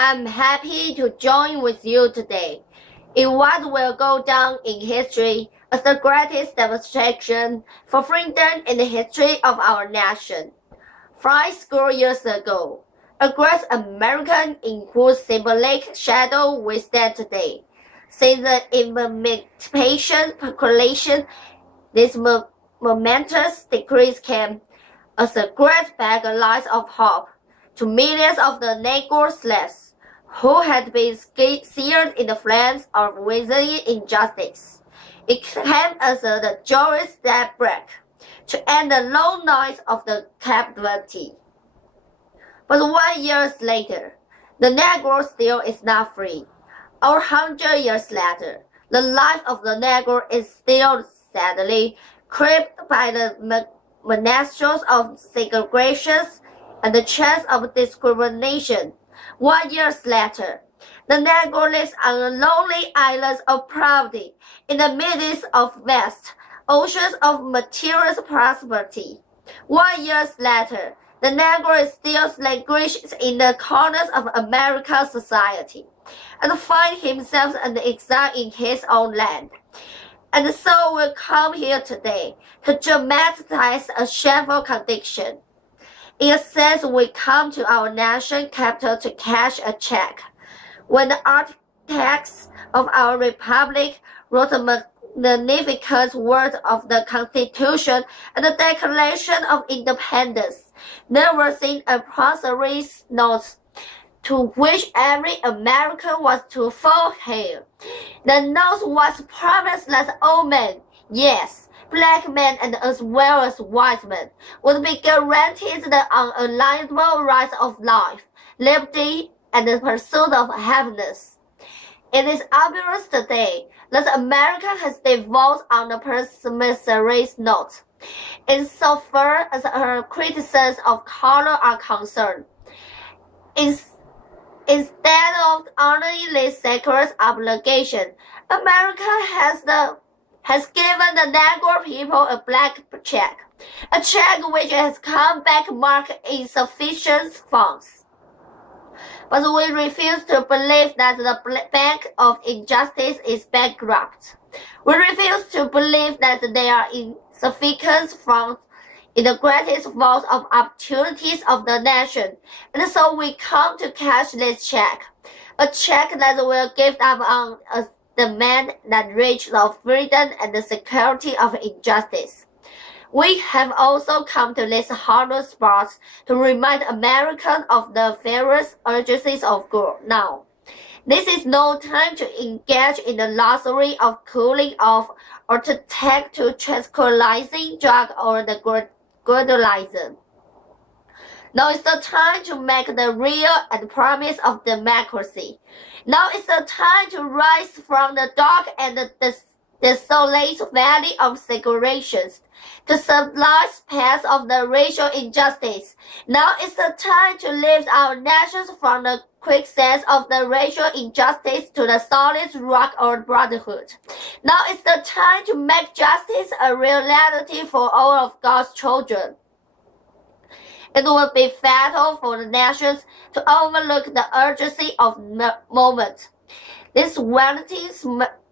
I'm happy to join with you today in what will go down in history as the greatest demonstration for freedom in the history of our nation. 5 years ago, a great American in whose symbolic shadow we stand today. Since the Emancipation Proclamation, this momentous decree came as a great light of hope to millions of the Negro slaves who had been seared in the flames of withering injustice. It came as the joyous daybreak to end the long nights of the captivity. But 1 year later, the Negro still is not free. Or 100 years later, the life of the Negro is still sadly crippled by the menaces of segregation and the chance of discrimination. 1 year later, the Negro lives on a lonely island of poverty in the midst of vast oceans of material prosperity. 1 year later, the Negro is still languishes in the corners of American society and finds himself an exile in his own land. And so we come here today to dramatize a shameful condition. In a sense, we come to our national capital to cash a check. When the architects of our republic wrote the magnificent words of the Constitution and the Declaration of Independence, there were seen a promissory note to which every American was to fulfill. The note was promised that all men, yes, black men and as well as white men, would be guaranteed the unalienable rights of life, liberty, and the pursuit of happiness. It is obvious today that America has devolved on the promissory note, insofar as her criticisms of color are concerned. Instead of honoring this sacred obligation, America has given the Negro people a blank check, a check which has come back marked insufficient funds. But we refuse to believe that the Bank of Injustice is bankrupt. We refuse to believe that there are insufficient funds in the greatest vault of opportunities of the nation, and so we come to cash this check, a check that will give up on a demand that reach of freedom and the security of injustice. We have also come to this hard spot to remind Americans of the various urgencies of growth now. This is no time to engage in the luxury of cooling off or to take to tranquilizing drug or the fertilizer. Now is the time to make the real and promise of democracy. Now is the time to rise from the dark and the desolate valley of segregation, to sunlight path of the racial injustice. Now is the time to lift our nations from the quicksand of the racial injustice to the solid rock of brotherhood. Now is the time to make justice a reality for all of God's children. It would be fatal for the nations to overlook the urgency of the moment. This vanity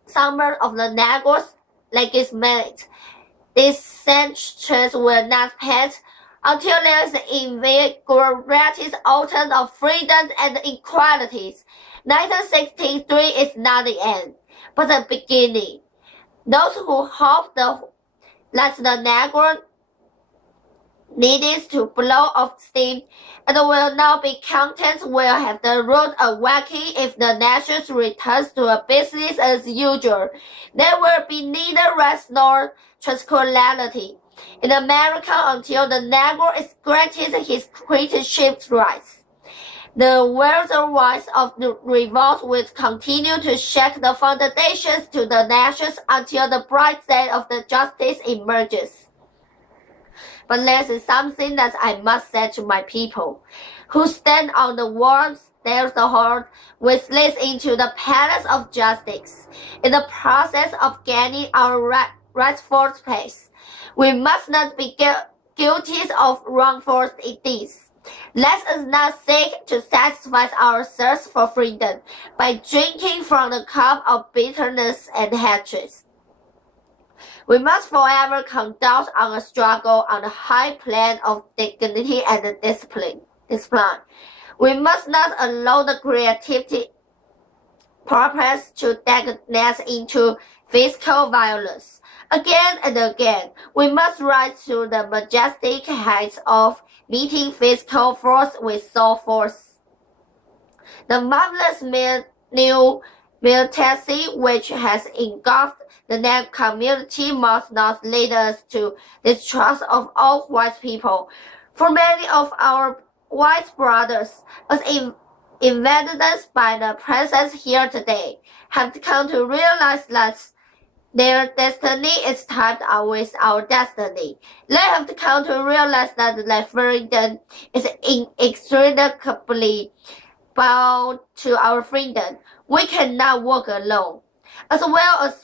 summer of the Negroes legislate. These centuries will not pass until there is an invigorated autumn of freedom and equalities. 1963 is not the end, but the beginning. Those who hope that the Negro needs to blow off steam and will now be content will have the rude awakening if the nation returns to a business as usual. There will be neither rest nor tranquility in America until the Negro is granted his citizenship rights. The whirlwind of the revolt will continue to shake the foundations to the nations until the bright day of the justice emerges. But there is something that I must say to my people, who stand on the walls there's the heart which leads into the palace of justice. In the process of gaining our rightful place, we must not be guilty of wrongful deeds. Let us not seek to satisfy our thirst for freedom by drinking from the cup of bitterness and hatred. We must forever conduct our struggle on the high plane of dignity and discipline. We must not allow the creativity purpose to degenerate into physical violence. Again and again, we must rise to the majestic heights of meeting physical force with soul force. The marvelous new militancy which has engulfed the Negro community must not lead us to distrust of all white people. For many of our white brothers, as evidenced by the presence here today, have come to realize that their destiny is tied up with our destiny. They have come to realize that their freedom is inextricably bound to our freedom. We cannot walk alone. As well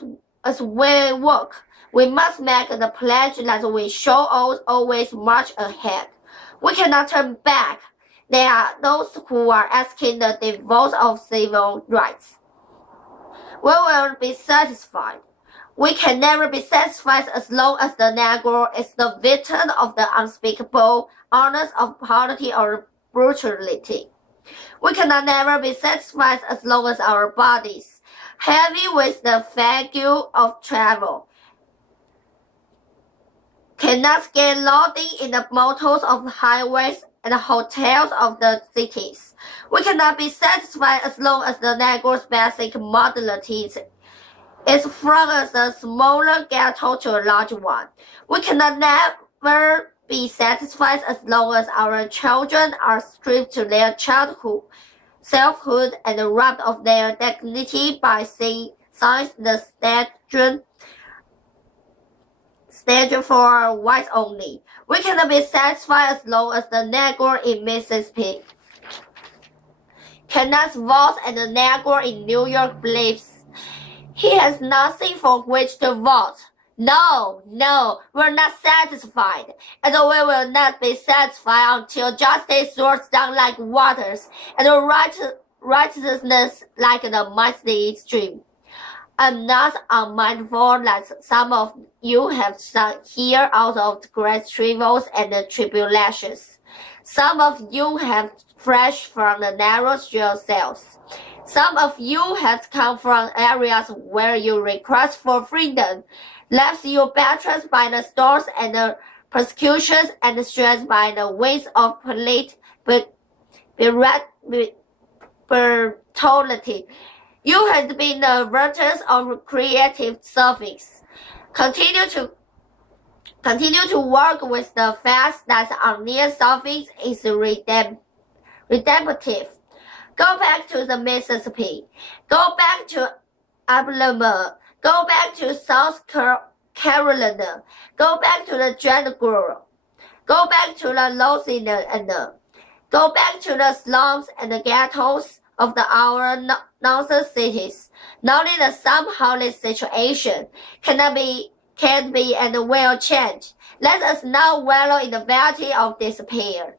as we walk, we must make the pledge that we shall always march ahead. We cannot turn back. There are those who are asking the divorce of civil rights. We will be satisfied. We can never be satisfied as long as the Negro is the victim of the unspeakable honors of poverty or brutality. We cannot never be satisfied as long as our bodies, heavy with the fatigue of travel, cannot get loading in the motors of the highways and the hotels of the cities. We cannot be satisfied as long as the Negro's basic modalities is from a smaller ghetto to a large one. We cannot never be satisfied as long as our children are stripped to their childhood, selfhood, and robbed of their dignity by signs the statute for whites only. We cannot be satisfied as long as the Negro in Mississippi cannot vote and the Negro in New York believes he has nothing for which to vote. No, we're not satisfied, and we will not be satisfied until justice roars down like waters, and righteousness like the mighty stream. I'm not unmindful that some of you have sat here out of great trials and tribulations. Some of you have fresh from the narrow jail cells. Some of you have come from areas where your request for freedom left you battered by the storms and the persecutions and stressed by the winds of brutality. You have been the virtues of creative service. Continue to work with the fact that unnear service is redemptive. Go back to the Mississippi. Go back to Alabama. Go back to South Carolina. Go back to the jungle. Go back to the Louisiana. Go back to the slums and the ghettos of our northern cities, knowing that somehow this situation can be and will change. Let us not wallow in the valley of despair.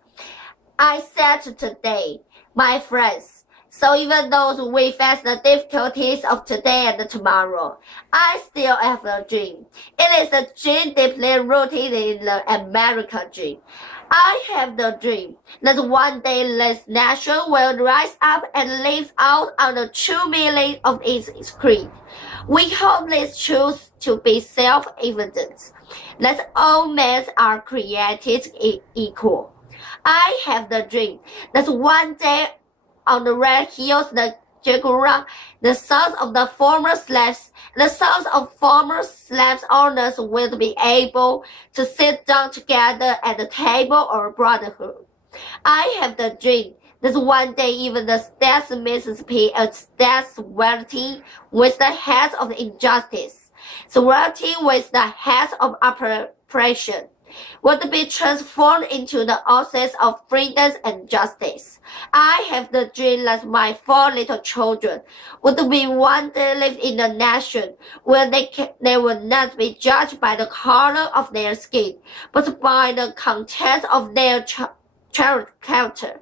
I said today, my friends, so even though we face the difficulties of today and tomorrow, I still have a dream. It is a dream deeply rooted in the American dream. I have the dream that one day this nation will rise up and live out on the true meaning of its creed. We hope this truth to be self-evident, that all men are created equal. I have the dream that one day on the red hills, the Jaguar, the sons of the former slaves, the sons of former slaves owners will be able to sit down together at the table of brotherhood. I have the dream that one day even the states of Mississippi and states sweltering with the heads of injustice, sweltering with the heads of oppression, would be transformed into the oasis of freedom and justice. I have the dream that my 4 little children would be one day live in a nation where they would not be judged by the color of their skin, but by the content of their character.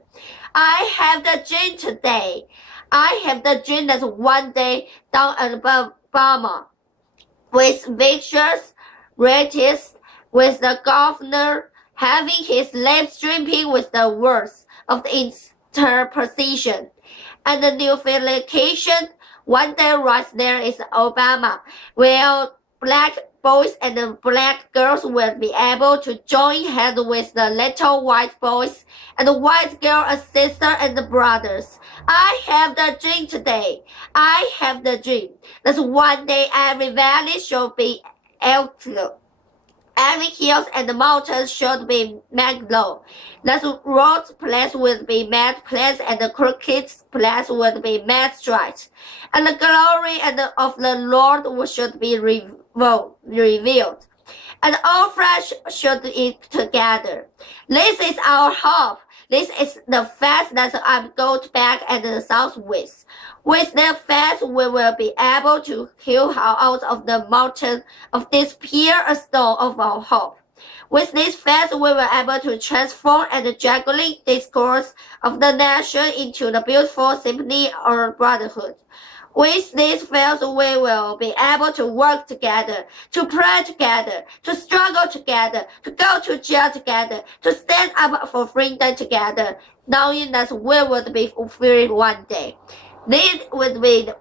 I have the dream today. I have the dream that one day down at Alabama, with victorious relatives, with the governor having his lips dripping with the words of the interposition, and the new unification, one day right there is Alabama, where black boys and black girls will be able to join hands with the little white boys and the white girl as sisters and brothers. I have the dream today. I have the dream that one day every valley should be outlook. Every hills and mountains should be made low. That road place will be made place and the crooked place will be made straight. And the glory of the Lord should be revealed. And all flesh should eat together. This is our hope. This is the fact that I'm going back at the southwest. With that fact, we will be able to heal out of the mountain of despair a stone of our hope. With this fact, we were able to transform and juggling discourse of the nation into the beautiful symphony or brotherhood. With these faith, we will be able to work together, to pray together, to struggle together, to go to jail together, to stand up for freedom together, knowing that we would be free one day. This would be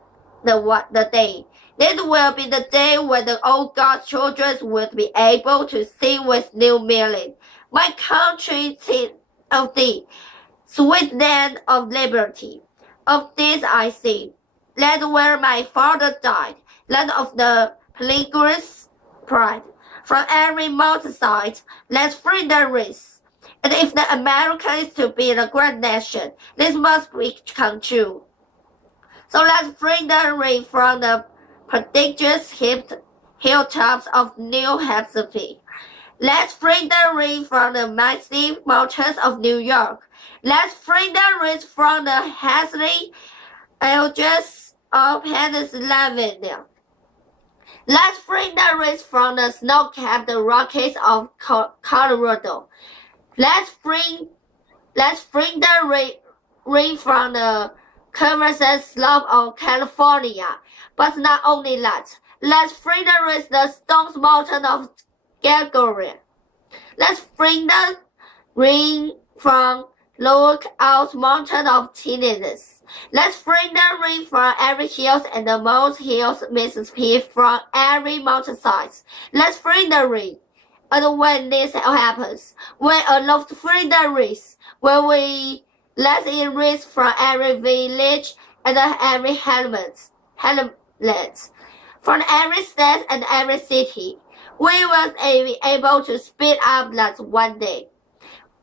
the day. This will be the day when all God's children will be able to sing with new meaning. My country of thee, sweet land of liberty. Of this I sing. Land where my father died, land of the pilgrim's pride. From every mountainside, let's free the race. And if the America is to be a great nation, this must come true. So let's free the race from the prodigious hilltops of New Hampshire. Let's free the race from the massive mountains of New York. Let's free the race from the hazy edges of Pennsylvania. Let's free the race from the snow-capped Rockies of Colorado. Let's free the rain from the Cumberland slope of California. But not only that, let's free the Stone Mountain of Gilgoria. Let's free the rain from Lookout Mountain of Tennessee. Let's free the rain from every hills and the most hills, Mississippi, from every mountainside. Let's free the rain. And when this happens, when enough to free the race, when we let it race from every village and every hamlet, from every state and every city, we will be able to speed up that one day.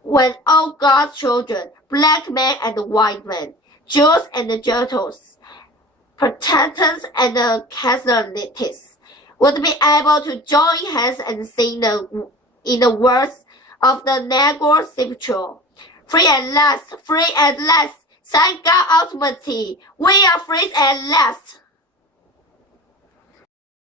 When all God's children, black men and white men, Jews and Gentiles, Protestants and Catholics, would be able to join hands and sing in the words of the Negro Scripture. Free at last, thank God Almighty, we are free at last.